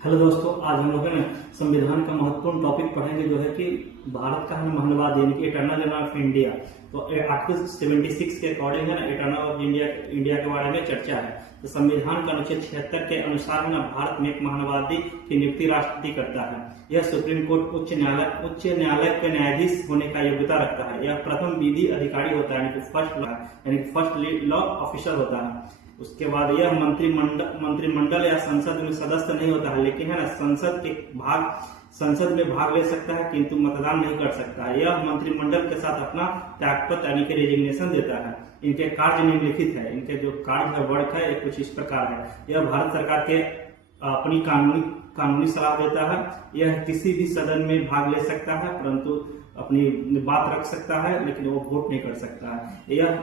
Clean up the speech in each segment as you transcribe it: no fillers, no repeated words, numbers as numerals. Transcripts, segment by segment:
Hello दोस्तों, आज हम लोग संविधान का महत्वपूर्ण टॉपिक पढ़ेंगे जो है कि भारत का महनवाद यानी कि इटर्नल जनरल ऑफ इंडिया। तो आर्टिकल 76 के अकॉर्डिंग है ना इटर्नल ऑफ इंडिया के बारे में चर्चा है। तो संविधान का अनुच्छेद 76 के अनुसार है ना भारत में एक महानवादी की नियुक्ति राष्ट्रपति करता है। यह सुप्रीम कोर्ट उच्च न्यायालय के न्यायाधीश होने का योग्यता रखता है। यह प्रथम विधि अधिकारी होता है यानी कि फर्स्ट लॉ ऑफिसर होता है। उसके बाद यह मंत्रिमंडल या संसद में सदस्य नहीं होता है, लेकिन है ना संसद में भाग ले सकता है किंतु मतदान नहीं कर सकता है। यह मंत्रिमंडल के साथ अपना त्यागपत्र यानी कि रेजिग्नेशन देता है। इनके कार्य निम्नलिखित है। इनके जो कार्य है वर्क है कुछ इस प्रकार है। यह भारत सरकार के अपनी कानूनी सलाह देता है। यह किसी भी सदन में भाग ले सकता है परंतु अपनी बात रख सकता है, लेकिन वो वोट नहीं कर सकता है। यह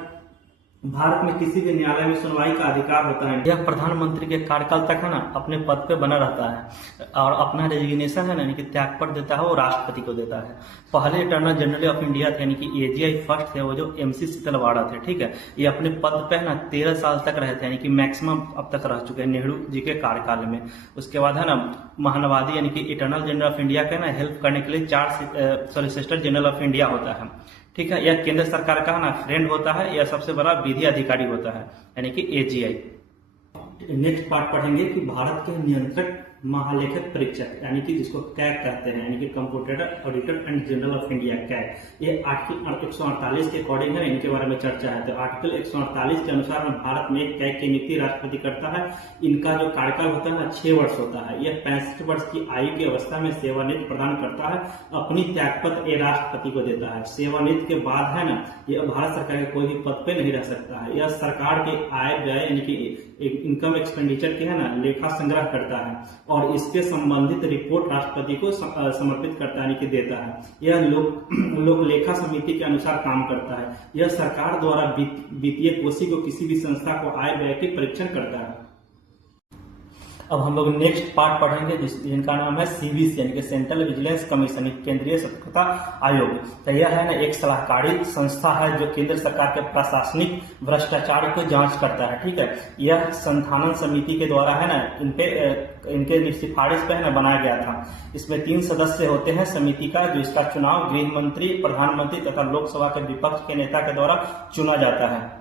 भारत में किसी भी न्यायालय में सुनवाई का अधिकार होता है। यह प्रधानमंत्री के कार्यकाल तक है ना अपने पद पे बना रहता है और अपना रेजिग्नेशन है ना यानी कि त्यागपत्र देता है वो राष्ट्रपति को देता है। पहले अटॉर्नी जनरल ऑफ इंडिया थे यानी कि एजीआई फर्स्ट थे वो जो एमसी सीतलवाड़ा थे, ठीक है। ये अपने पद पे है ना 13 साल तक रहे थे यानी कि मैक्सिमम अब तक रह चुके हैं नेहरू जी के कार्यकाल में। उसके बाद है ना महानवादी यानी कि इटर्नल जनरल ऑफ इंडिया के ना हेल्प करने के लिए 4 सॉलिसिटर जनरल ऑफ इंडिया होता है, ठीक है। यह केंद्र सरकार का ना फ्रेंड होता है। यह सबसे बड़ा विधि अधिकारी होता है यानी कि एजीआई। नेक्स्ट पार्ट पढ़ेंगे कि भारत के नियंत्रक महालेखक परीक्षक यानी कि जिसको कैग कहते हैं यानी कि computer auditor and general of India CAG. ये आर्टिकल 148 के अकॉर्डिंग है, इनके बारे में चर्चा है। तो आर्टिकल 148 के अनुसार भारत में कैग की नियुक्ति राष्ट्रपति करता है। इनका जो कार्यकाल होता है 6 वर्ष होता है। यह 65 वर्ष की आयु की अवस्था में सेवानिवृत्ति प्रदान करता है। अपनी त्यागपत्र राष्ट्रपति को देता है। सेवानिवृत्ति के बाद है ना यह भारत सरकार के कोई भी पद पे नहीं रह सकता है। यह सरकार के आय व्यय यानी कि इनकम एक्सपेंडिचर के है ना लेखा संग्रह करता है और इसके संबंधित रिपोर्ट राष्ट्रपति को समर्पित करता है यानी कि देता है। यह लोक लेखा समिति के अनुसार काम करता है। यह सरकार द्वारा वित्तीय कोषी को किसी भी संस्था को आय व्यय के परीक्षण करता है। अब हम लोग नेक्स्ट पार्ट पढ़ेंगे जिनका नाम है सीवीसी यानी कि सेंट्रल विजिलेंस कमीशन, केंद्रीय सतर्कता आयोग। तो यह है ना एक सलाहकारी संस्था है जो केंद्र सरकार के प्रशासनिक भ्रष्टाचार को जांच करता है, ठीक है। यह संस्थानन समिति के द्वारा है ना इनके सिफारिश पे है ना बनाया गया था। इसमें 3 सदस्य होते हैं समिति का, जो इसका चुनाव गृह मंत्री, प्रधानमंत्री तथा लोकसभा के विपक्ष के नेता के द्वारा चुना जाता है।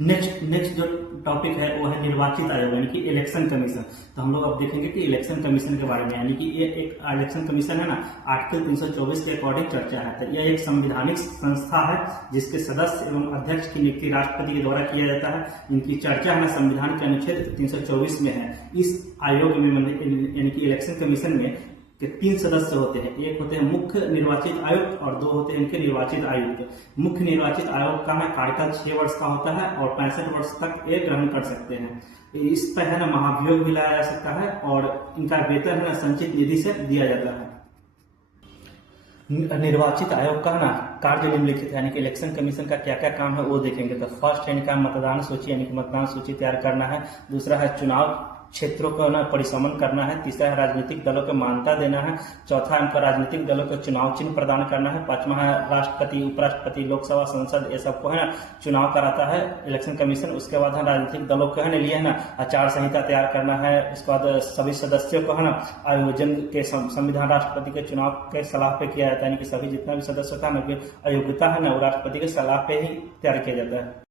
नेक्स्ट जो टॉपिक है वो है निर्वाचित आयोग यानी कि इलेक्शन कमीशन। तो हम लोग अब देखेंगे कि इलेक्शन कमीशन के बारे में, यानी कि ये एक इलेक्शन कमीशन है ना आर्टिकल 324 के अकॉर्डिंग चर्चा है। तो यह एक संवैधानिक संस्था है जिसके सदस्य एवं अध्यक्ष की नियुक्ति राष्ट्रपति के द्वारा किया जाता है। इनकी चर्चा है ना संविधान के अनुच्छेद 324 में है। इस आयोग में यानी कि इलेक्शन कमीशन में के 3 सदस्य होते हैं। एक होते हैं मुख्य निर्वाचित आयुक्त और 2 होते हैं इनके निर्वाचित आयुक्त। मुख्य निर्वाचित आयोग का कार्यकाल 6 वर्ष का होता है और 65 वर्ष तक ये ग्रहण कर सकते हैं। इस पर है ना महाभियोग भी लाया जा सकता है और इनका वेतन है ना संचित निधि से दिया जाता है। निर्वाचित आयोग का ना कार्य निम्नलिखित है यानी कि इलेक्शन कमीशन का क्या क्या काम है वो देखेंगे। तो फर्स्ट है इनका मतदान सूची यानी कि मतदान सूची तैयार करना है। दूसरा है चुनाव क्षेत्रों का ना परिसमन करना है। तीसरा है राजनीतिक दलों को मान्यता देना है। चौथा इनका राजनीतिक दलों को चुनाव चिन्ह प्रदान करना है। 5वां है राष्ट्रपति, उपराष्ट्रपति, लोकसभा, संसद ये सबको है ना चुनाव कराता है इलेक्शन कमीशन। उसके बाद है राजनीतिक दलों के है ना लिए है ना आचार संहिता तैयार करना है। उसके बाद सभी सदस्यों को है ना आयोजन के संविधान राष्ट्रपति के चुनाव के सलाह पे किया जाता है, यानी कि सभी जितना भी सदस्य था उनकी अयोग्यता है ना वो राष्ट्रपति के सलाह पे ही तैयार किया जाता है।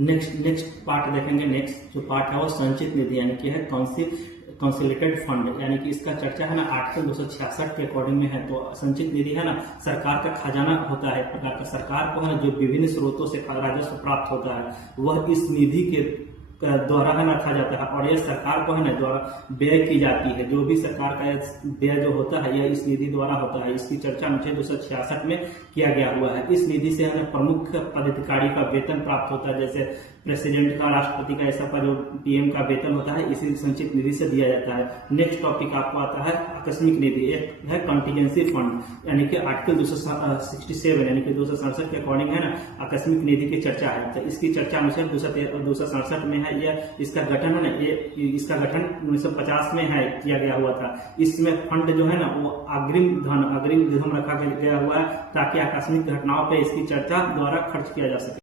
नेक्स्ट पार्ट देखेंगे। नेक्स्ट जो पार्ट है वो संचित निधि यानी कि है कंसोलिडेटेड फंड, यानी कि इसका चर्चा है ना आर्टिकल 266 के अकॉर्डिंग में है। तो संचित निधि है ना सरकार का खजाना होता है एक प्रकार का। सरकार को है जो विभिन्न स्रोतों से राजस्व प्राप्त होता है वह इस निधि के द्वारा है ना रखा जाता है और यह सरकार को है ना द्वारा व्यय की जाती है। जो भी सरकार का व्यय जो होता है यह इस निधि द्वारा होता है। इसकी चर्चा अनुच्छेद 266 में किया गया हुआ है। इस निधि से है ना प्रमुख पदाधिकारी का वेतन प्राप्त होता है, जैसे प्रेसिडेंट का, राष्ट्रपति का, ऐसा का जो पीएम का वेतन होता है इसी संचित निधि से दिया जाता है। नेक्स्ट टॉपिक आपको आता है आकस्मिक निधि। एक है कंटीजेंसी फंड यानी कि आर्टिकल 267 यानी कि 267 के अकॉर्डिंग है ना आकस्मिक निधि की चर्चा है। तो इसकी चर्चा अनुच्छेद 267 में है। यह इसका गठन है ना इसका गठन 1950 में है किया गया हुआ था। इसमें फंड जो है ना वो अग्रिम धन रखा गया हुआ है ताकि आकस्मिक घटनाओं पर इसकी चर्चा द्वारा खर्च किया जा सके।